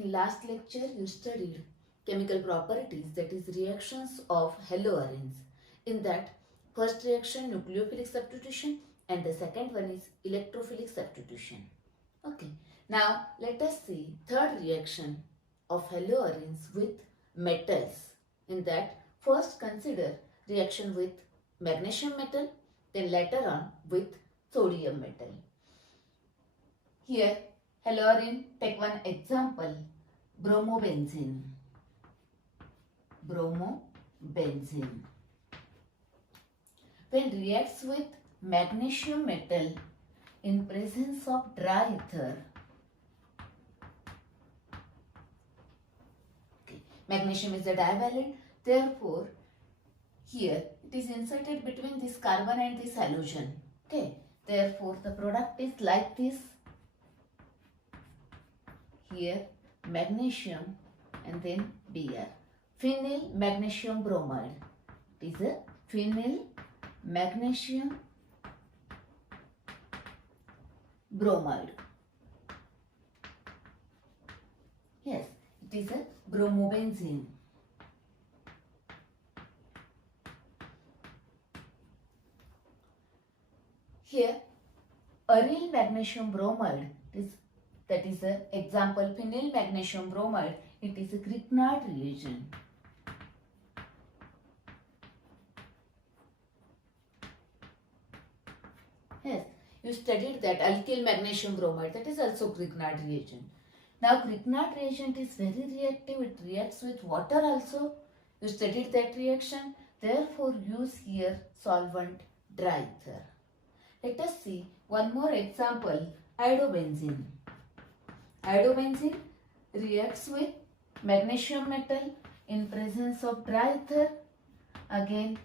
In last lecture, you studied chemical properties, that is reactions of haloarenes. In that, first reaction nucleophilic substitution and the second one is electrophilic substitution. Okay. Now let us see third reaction of haloarenes with metals. In that, first consider reaction with magnesium metal, then later on with sodium metal. Here haloarene, take one example, bromobenzene. Bromobenzene. When reacts with magnesium metal in presence of dry ether, okay, magnesium is a divalent, therefore here it is inserted between this carbon and this halogen. Okay, therefore the product is like this. Here magnesium and then Br. Phenyl magnesium bromide. It is a phenyl magnesium bromide. Yes, it is a bromobenzene. Here aryl magnesium bromide is, that is an example phenyl magnesium bromide. It is a Grignard reagent. Yes, you studied that alkyl magnesium bromide, that is also Grignard reagent. Now Grignard reagent is very reactive, it reacts with water also. You studied that reaction, therefore use here solvent dry ether. Let us see one more example, iodobenzene. Iodobenzene reacts with magnesium metal in presence of dry ether. Again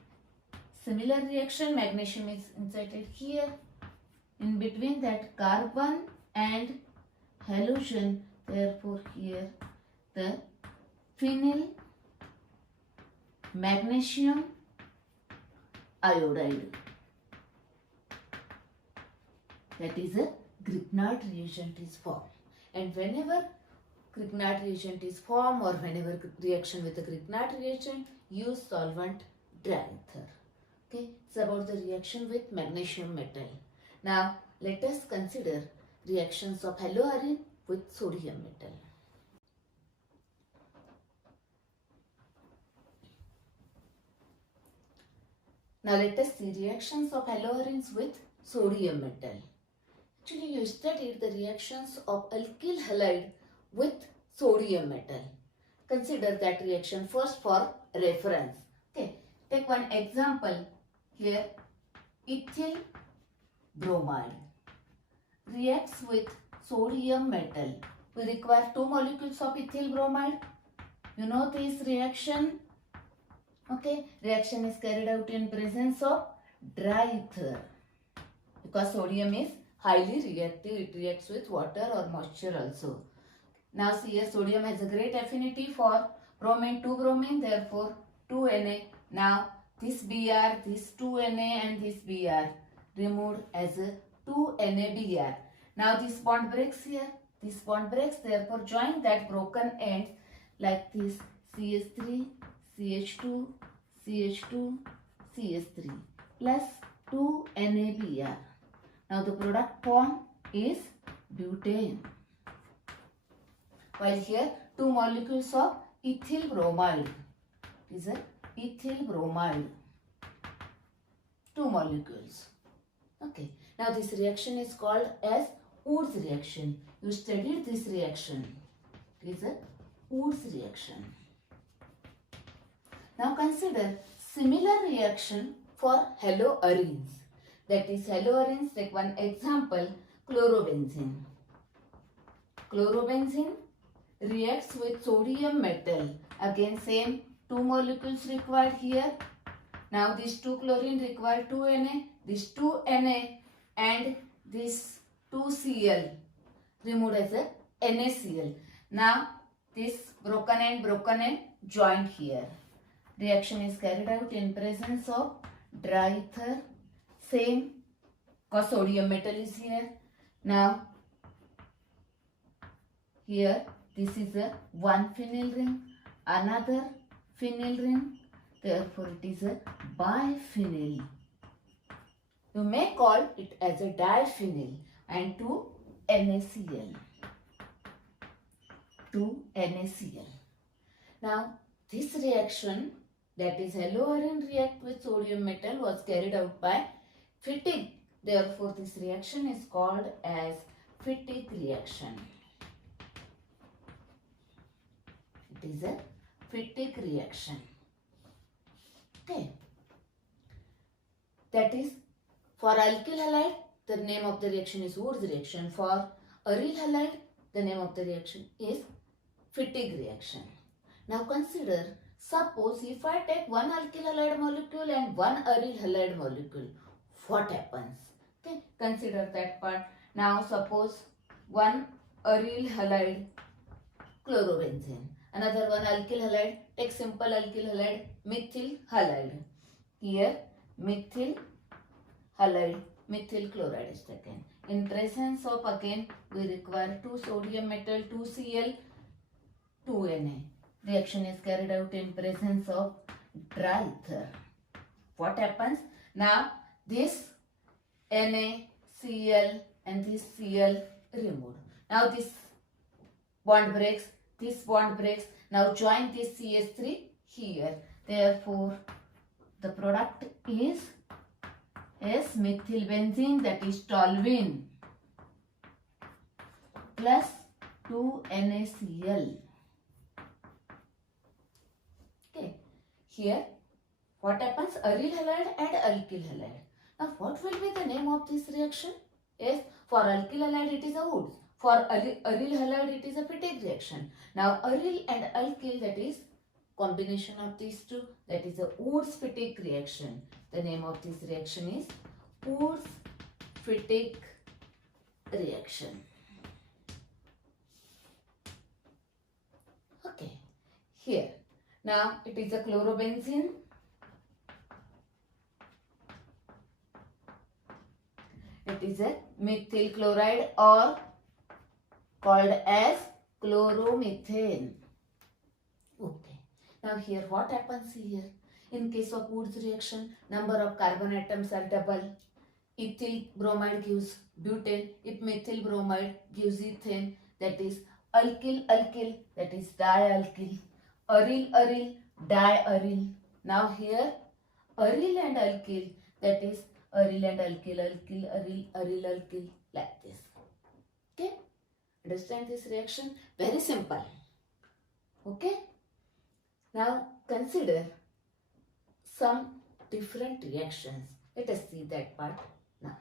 similar reaction, magnesium is inserted here. In between that carbon and halogen, therefore here the phenyl magnesium iodide, that is a Grignard reagent is formed. And whenever Grignard reagent is formed or whenever reaction with the Grignard reagent, use solvent dry ether. Okay, it's about the reaction with magnesium metal. Now let us consider reactions of haloarene with sodium metal. Now let us see reactions of haloarenes with sodium metal. Actually you studied the reactions of alkyl halide with sodium metal. Consider that reaction first for reference. Okay, take one example here, ethyl bromide reacts with sodium metal. We require 2 molecules of ethyl bromide. You know this reaction. Okay, reaction is carried out in presence of dry ether because sodium is highly reactive. It reacts with water or moisture also. Now see here, sodium has a great affinity for bromine, 2 bromine, therefore 2 Na. Now this Br, this 2 Na and this Br removed as a 2 NaBr. Now this bond breaks here, this bond breaks, therefore join that broken ends like this, CH3, CH2, CH2, CH3 plus 2 NaBr. Now the product form is butane. While here 2 molecules of ethyl bromide, is a ethyl bromide, 2 molecules. Okay, now this reaction is called as Wurtz reaction. You studied this reaction. It is a Wurtz reaction. Now consider similar reaction for haloarenes. That is haloarenes, take one example, chlorobenzene. Chlorobenzene reacts with sodium metal. Again same 2 molecules required here. Now this 2 chlorine require 2 Na. This 2 Na and this 2 Cl removed as a NaCl. Now this broken end joined here. Reaction is carried out in presence of dry ether. Same, because sodium metal is here. Now here this is a one phenyl ring, another phenyl ring, therefore it is a biphenyl. You may call it as a diphenyl, and 2NaCl. 2NaCl. Now this reaction, that is haloarene react with sodium metal, was carried out by Fittig. Therefore this reaction is called as Fittig reaction. It is a Fittig reaction. Okay. That is, for alkyl halide, the name of the reaction is Wurtz reaction. For aryl halide, the name of the reaction is Fittig reaction. Now consider, suppose if I take one alkyl halide molecule and one aryl halide molecule, what happens? Okay, consider that part. Now suppose one aryl halide chlorobenzene, another one alkyl halide, take simple alkyl halide, methyl halide. Here methyl halide, methyl chloride is taken. In presence of, again we require 2 sodium metal, 2Cl, 2Na. Reaction is carried out in presence of dry ether. What happens? Now this NaCl and this Cl removed. Now this bond breaks, this bond breaks. Now join this CH3 here. Therefore the product is S-methylbenzene, that is toluene, plus 2NaCl. Okay, here what happens? Aryl halide and alkyl halide. Now what will be the name of this reaction? Yes, for alkyl halide it is a Wurtz. For aryl halide it is a Fittig reaction. Now aryl and alkyl, that is combination of these two, that is a Wurtz Fittig reaction. The name of this reaction is Wurtz Fittig reaction. Okay, here now it is a chlorobenzene. It is a methyl chloride, or called as chloromethane. Okay. Now here what happens here? In case of Wurtz reaction, number of carbon atoms are double. Ethyl bromide gives butane. If methyl bromide gives ethane, that is alkyl alkyl, that is dialkyl. Aryl aryl, diaryl. Now here aryl and alkyl, that is aryl and alkyl, alkyl aryl, aryl alkyl, like this. Okay, understand this reaction? Very simple. Okay. Now consider some different reactions. Let us see that part now.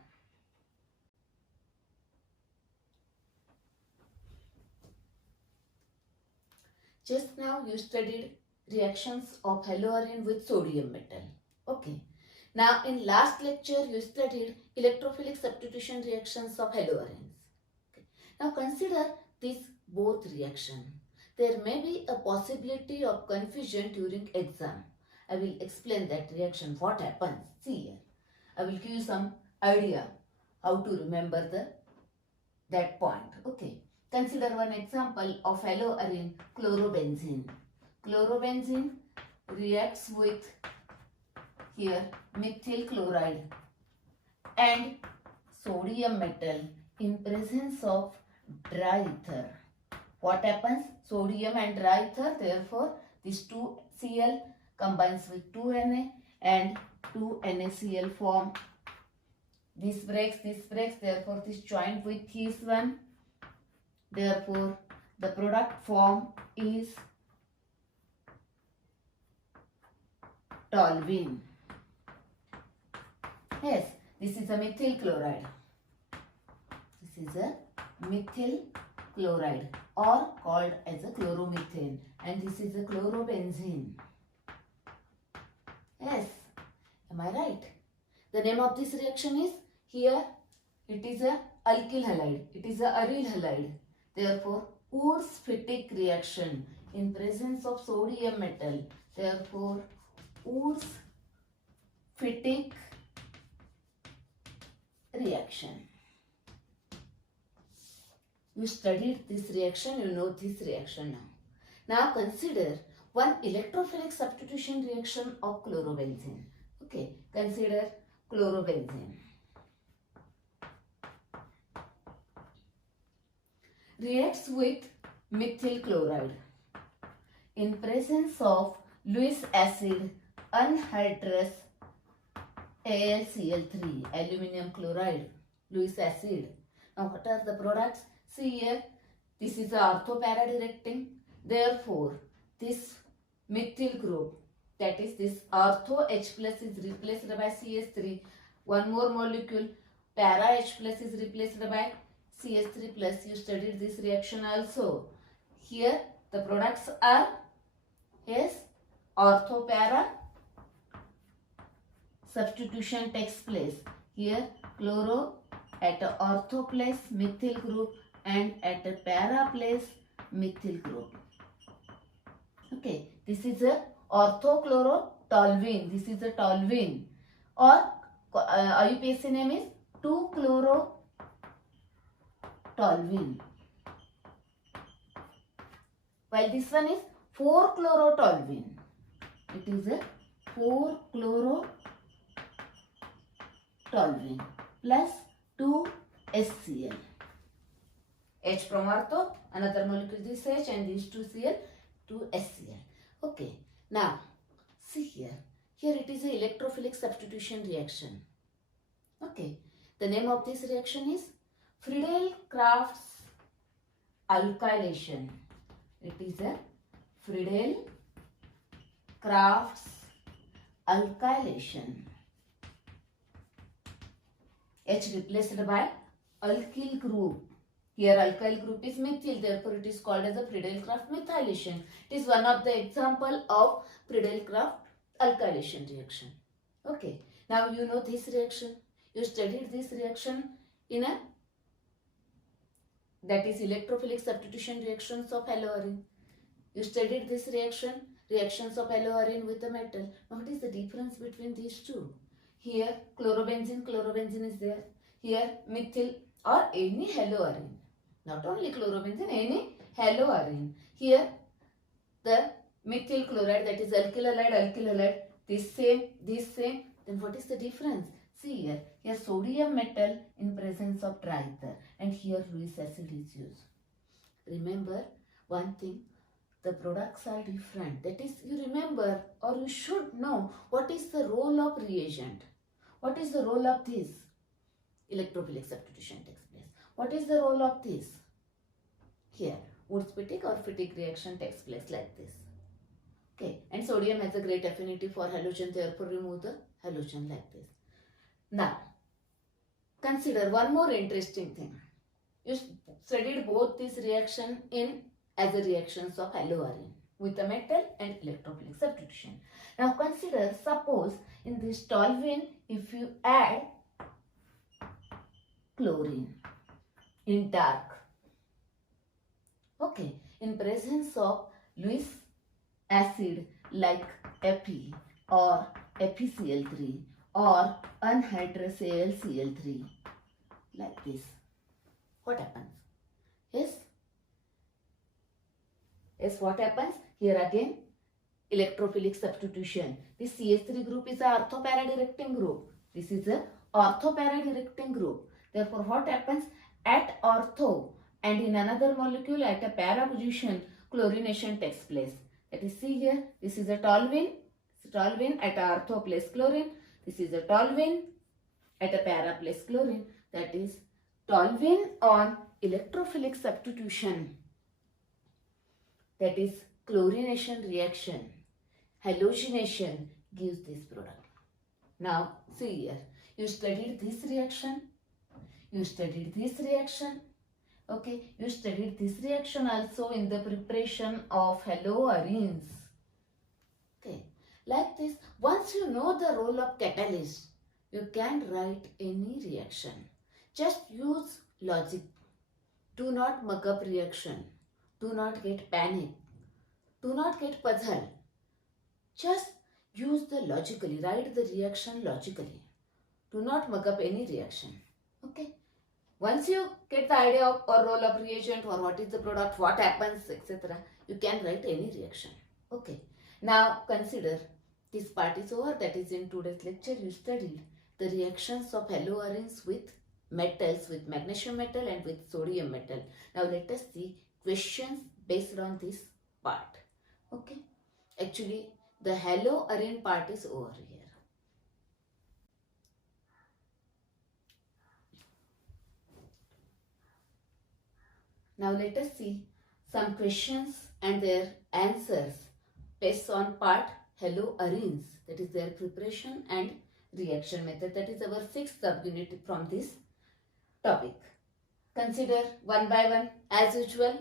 Just now you studied reactions of haloarene with sodium metal. Okay. Now in last lecture you studied electrophilic substitution reactions of haloarenes. Okay. Now consider these both reactions. There may be a possibility of confusion during exam. I will explain that reaction, what happens. See here. I will give you some idea how to remember that point. Okay. Consider one example of haloarene chlorobenzene. Chlorobenzene reacts with here methyl chloride and sodium metal in presence of dry ether. What happens? Sodium and dry ether, therefore this 2Cl combines with 2Na and 2NaCl form. This breaks, therefore this joint with this one. Therefore the product form is toluene. Yes, this is a methyl chloride. This is a methyl chloride, or called as a chloromethane, and this is a chlorobenzene. Yes, am I right? The name of this reaction is, here it is a alkyl halide, it is a aryl halide. Therefore Wurtz Fittig reaction in presence of sodium metal. Therefore Wurtz Fittig reaction. You studied this reaction, you know this reaction now. Now consider one electrophilic substitution reaction of chlorobenzene. Okay, consider chlorobenzene. Reacts with methyl chloride in presence of Lewis acid, anhydrous AlCl3, aluminum chloride, Lewis acid. Now what are the products? See here, this is the ortho-para directing. Therefore, this methyl group, that is this ortho H plus is replaced by CH3. One more molecule, para H plus is replaced by CH3 plus. You studied this reaction also. Here the products are, yes, ortho-para. Substitution takes place. Here chloro at a ortho place methyl group and at a para place methyl group. Okay, this is a orthochlorotoluene. This is a toluene, or IUPAC name is 2-chlorotoluene. While this one is 4-chlorotoluene. It is a 4-chlorotoluene plus 2HCl. H from ortho, another molecule this H and these 2Cl, 2HCl. Okay, now see here. Here it is a electrophilic substitution reaction. Okay, the name of this reaction is Friedel-Crafts alkylation. It is a Friedel-Crafts alkylation. H replaced by alkyl group. Here alkyl group is methyl, therefore it is called as a Friedel-Crafts methylation. It is one of the example of Friedel-Crafts alkylation reaction. Okay, now you know this reaction. You studied this reaction in a, that is electrophilic substitution reactions of haloarene. You studied this reaction, reactions of haloarene with a metal. Now what is the difference between these two? Here chlorobenzene is there. Here methyl or any haloarene. Not only chlorobenzene, any haloarene. Here the methyl chloride, that is alkyl halide, this same. Then what is the difference? See here, here sodium metal in presence of triether and here Lewis acid is used. Remember one thing, the products are different. That is, you remember or you should know what is the role of reagent. What is the role of this? Electrophilic substitution takes place. What is the role of this? Here, Wurtz Fittig or Fittig reaction takes place like this. Okay, and sodium has a great affinity for halogen, therefore remove the halogen like this. Now, consider one more interesting thing. You studied both this reaction in as a reactions of haloarene with a metal and electrophilic substitution. Now consider, suppose in this toluene, if you add chlorine in dark, okay, in presence of Lewis acid like Fe or FeCl3 or anhydrous AlCl3 like this, what happens? Yes, what happens? Here again electrophilic substitution. This CH3 group is a ortho-para directing group. This is a ortho-para directing group. Therefore what happens? At ortho and in another molecule at a para position, chlorination takes place. That is, see here, this is a toluene. Toluene at a ortho place chlorine. This is a toluene at a para place chlorine. That is, toluene on electrophilic substitution. That is chlorination reaction. Halogenation gives this product. Now see here, you studied this reaction. You studied this reaction. Okay, you studied this reaction also in the preparation of haloarenes. Okay, like this, once you know the role of catalyst, you can write any reaction. Just use logic. Do not mug up reaction. Do not get panic. Do not get puzzled. Just use the logically. Write the reaction logically. Do not mug up any reaction. Okay. Once you get the idea of or role of reagent or what is the product, what happens, etc., you can write any reaction. Okay. Now consider this part is over. That is, in today's lecture you studied the reactions of haloarenes with metals, with magnesium metal and with sodium metal. Now let us see questions based on this part. Okay. Actually, the haloarene part is over here. Now let us see some questions and their answers based on part haloarenes, that is their preparation and reaction method. That is our 6th subunit from this topic. Consider one by one as usual.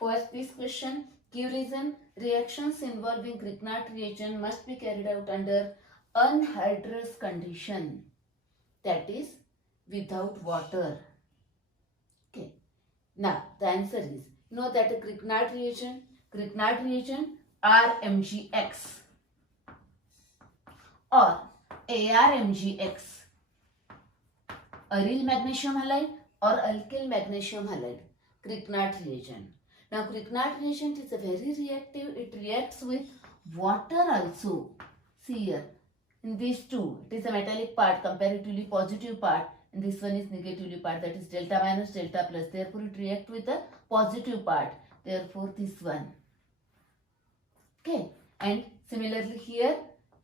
First, this question: give reason. Reactions involving Grignard reagent must be carried out under anhydrous condition, that is without water. Okay. Now the answer is, you know that a Grignard reagent RMgX or ARMgX, aryl magnesium halide or alkyl magnesium halide, Grignard reagent. Now Grignard reagent is a very reactive. It reacts with water also. See here, in these two, it is a metallic part, comparatively positive part, and this one is negatively part, that is delta minus delta plus. Therefore it reacts with the positive part. Therefore this one. Okay. And similarly here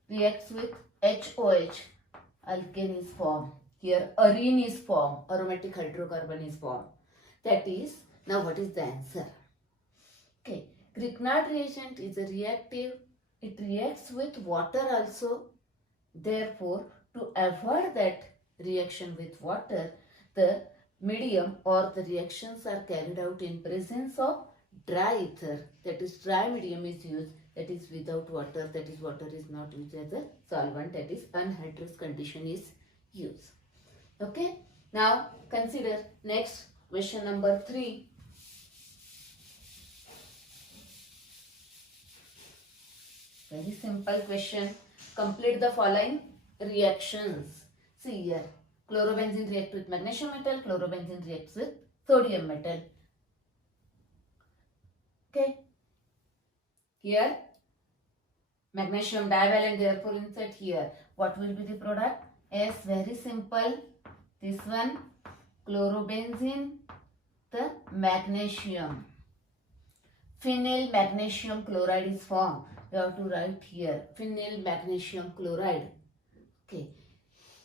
reacts with HOH, alkane is formed. Here arene is formed, aromatic hydrocarbon is formed. That is, now what is the answer? Okay, Grignard reagent is a reactive. It reacts with water also. Therefore, to avoid that reaction with water, the medium or the reactions are carried out in presence of dry ether. That is, dry medium is used. That is without water. That is, water is not used as a solvent. That is, anhydrous condition is used. Okay. Now consider next question number 3. Very simple question. Complete the following reactions. See here. Chlorobenzene reacts with magnesium metal. Chlorobenzene reacts with sodium metal. Okay. Here magnesium divalent, therefore insert here. What will be the product? Yes, very simple. This one, chlorobenzene, the magnesium. Phenyl magnesium chloride is formed. We have to write here phenyl magnesium chloride. Okay.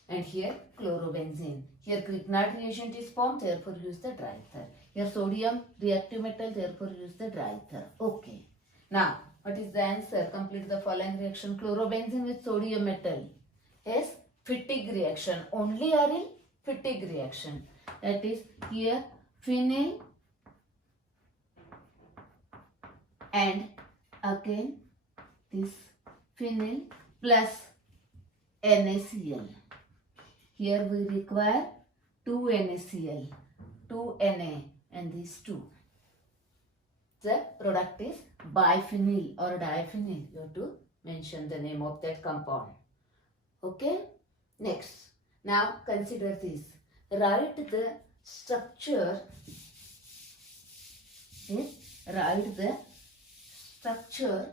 And here chlorobenzene. Here Grignard reagent is formed, therefore use the dry ether. Here sodium reactive metal, therefore use the dry ether. Okay. Now what is the answer? Complete the following reaction. Chlorobenzene with sodium metal is Fittig reaction. Only aryl Fittig reaction. That is, here phenyl and again this phenyl plus NaCl. Here we require 2 NaCl, 2 Na, and these 2. The product is biphenyl or diphenyl. You have to mention the name of that compound. Okay. Next. Now consider this. Write the structure. Write the structure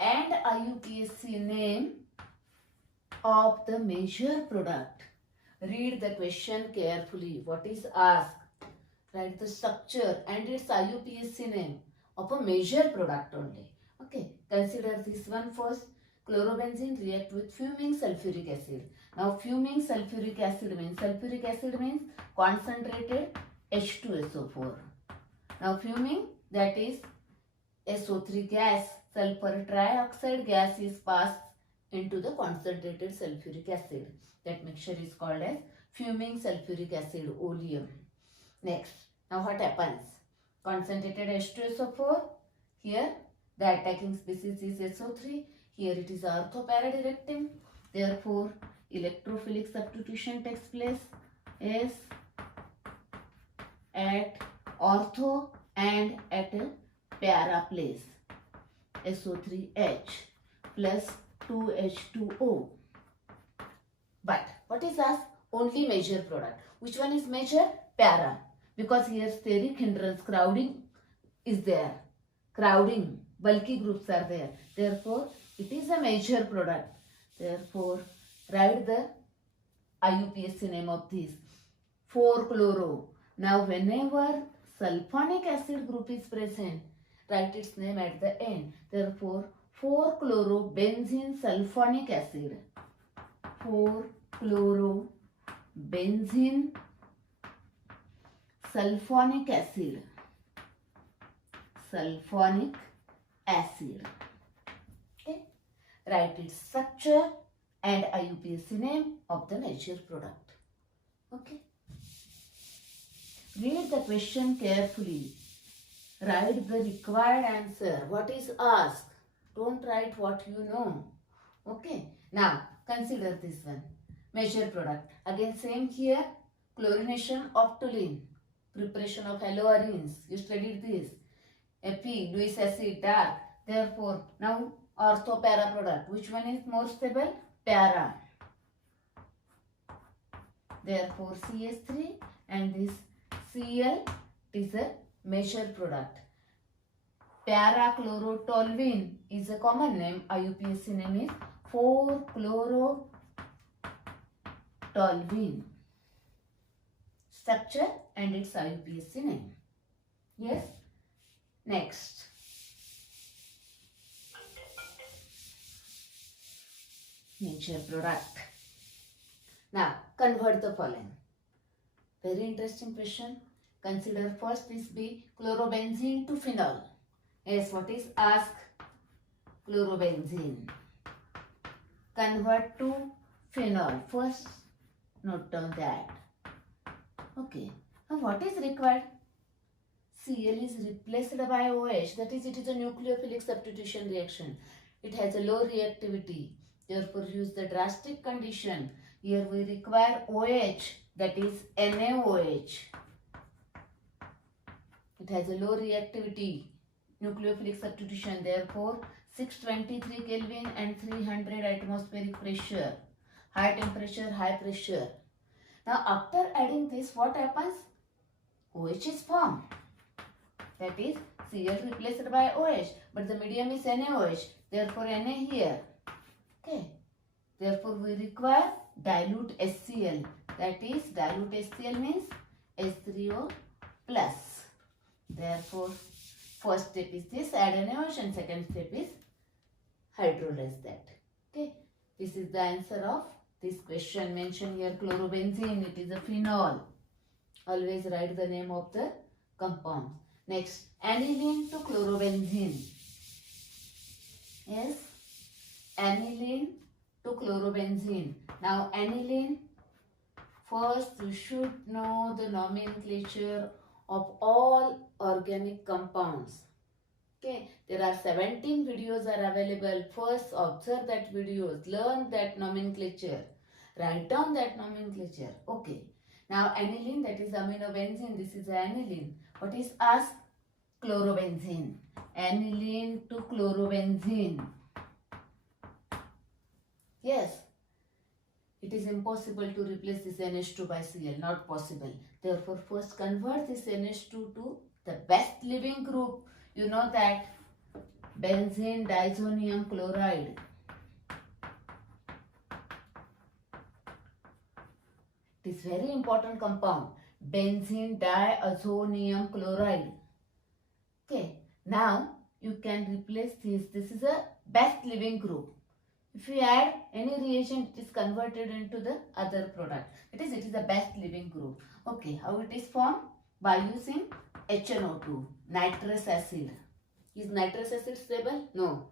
and IUPAC name of the major product. Read the question carefully. What is asked? Write the structure and its IUPAC name of a major product only. Okay. Consider this one first. Chlorobenzene react with fuming sulfuric acid. Now fuming sulfuric acid means concentrated H2SO4. Now fuming, that is SO3 gas, sulfur trioxide gas is passed into the concentrated sulfuric acid. That mixture is called as fuming sulfuric acid, oleum. Next, now what happens? Concentrated H2SO4, here the attacking species is SO3, here it is ortho-para-directing, therefore electrophilic substitution takes place is at ortho and at a para place. SO3H plus 2H2O. But what is asked? only major product. Which one is major? Para. Because here steric hindrance, crowding is there. Crowding, bulky groups are there. Therefore, it is a major product. Therefore, write the IUPAC name of this. 4-chloro. Now, whenever sulfonic acid group is present, write its name at the end. Therefore, 4-chlorobenzene sulfonic acid. 4-chlorobenzene sulfonic acid. Sulfonic acid. Okay. Write its structure and IUPAC name of the major product. Okay. Read the question carefully. Write the required answer. What is asked? Don't write what you know. Okay. Now, consider this one. Major product. Again, same here. Chlorination of toluene. Preparation of haloarenes. You studied this. Fe, Lewis acid, dark. Therefore, now ortho-para product. Which one is more stable? Para. Therefore, CH3 and this Cl is a major product. Para-chlorotoluene is a common name. IUPAC name is 4-chlorotoluene. Structure and its IUPAC name. Yes? Next. Major product. Now, convert the following. Very interesting question. Consider first this be chlorobenzene to phenol. Yes, what is asked? Chlorobenzene. Convert to phenol. First, note down that. Okay. Now, what is required? Cl is replaced by OH. That is, it is a nucleophilic substitution reaction. It has a low reactivity. Therefore, use the drastic condition. Here we require OH. That is NaOH. It has a low reactivity, nucleophilic substitution. Therefore, 623 Kelvin and 300 atmospheric pressure. High temperature, high pressure. Now, after adding this, what happens? OH is formed. That is, Cl replaced by OH. But the medium is NaOH. Therefore, Na here. Okay. Therefore, we require dilute HCl. That is, dilute HCl means H3O plus. Therefore, first step is this, add NaOH, and second step is hydrolyze that. Okay. This is the answer of this question mentioned here. Chlorobenzene, it is a phenol. Always write the name of the compound. Next, aniline to chlorobenzene. Yes, aniline to chlorobenzene. Now, aniline, first you should know the nomenclature of all organic compounds. Okay, there are 17 videos are available. First, observe that videos, learn that nomenclature, write down that nomenclature. Okay. Now, aniline, that is aminobenzene. This is aniline. What is asked? Chlorobenzene. Aniline to chlorobenzene. Yes. It is impossible to replace this NH2 by Cl. Not possible. Therefore, first convert this NH2 to the best living group. You know that benzene diazonium chloride. It is very important compound. Benzene diazonium chloride. Okay. Now, you can replace this. This is a best living group. If you add any reagent, it is converted into the other product. It is the best living group. Okay. How it is formed? By using HNO2, nitrous acid. Is nitrous acid stable? No.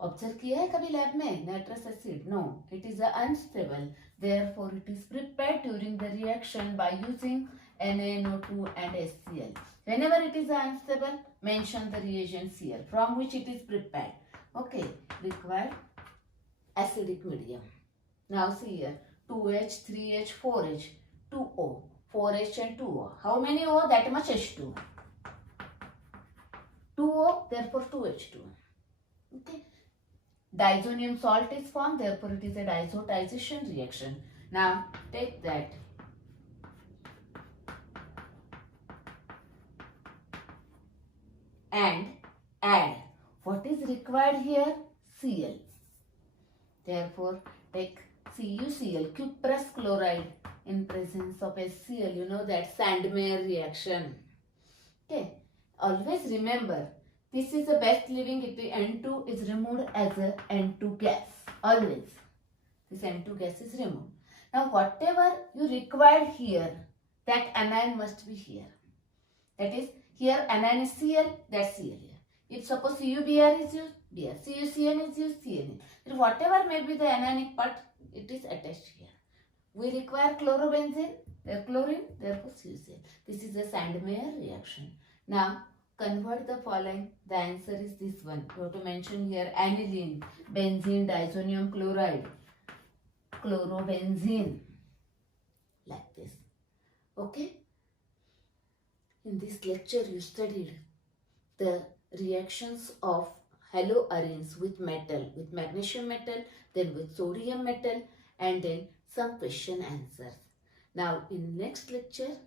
Observe किया है कभी lab में nitrous acid? No. It is unstable. Therefore, it is prepared during the reaction by using NaNO2 and HCl. Whenever it is unstable, mention the reagents here from which it is prepared. Okay. Required acidic medium. Now see here. 2H, 3H, 4H, 2O. 4H and 2O. How many O? That much H2. 2O, therefore 2H2. Okay. Diazonium salt is formed, therefore it is a diazotization reaction. Now take that. And add. What is required here? Cl. Therefore, take CuCl, cuprous chloride, in presence of HCl. You know that Sandmeyer reaction. Okay. Always remember, this is the best leaving if the N2 is removed as a N2 gas. Always. This N2 gas is removed. Now, whatever you required here, that anion must be here. That is, here anion is Cl, that's Cl here. If suppose CuBr is used, Br. CuCN is used, CN. Then whatever may be the anionic part, it is attached here. We require chlorobenzene, chlorine, therefore CuCl. This is a Sandmeyer reaction. Now, convert the following. The answer is this one. You have to mention here aniline, benzene, diazonium chloride, chlorobenzene. Like this. Okay? In this lecture, you studied the reactions of haloarenes with metal, with magnesium metal, then with sodium metal, and then some question answers. Now, in next lecture,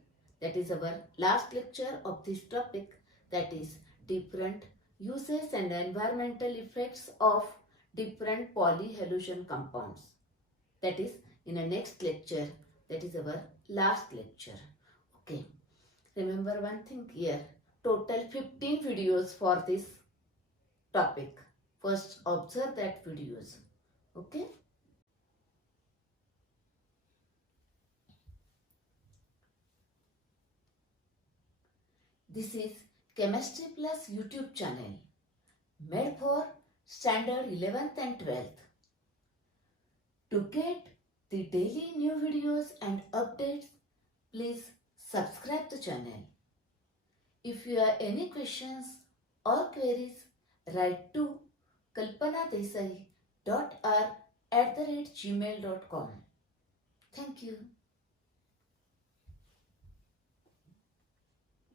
that is our last lecture of this topic, that is different uses and environmental effects of different polyhalogen compounds. That is in a next lecture, that is our last lecture. Okay. Remember one thing here, total 15 videos for this topic. First observe that videos. Okay. This is Chemistry Plus YouTube channel made for standard 11th and 12th. To get the daily new videos and updates, please subscribe the channel. If you have any questions or queries, write to kalpanadesai.r@gmail.com. Thank you.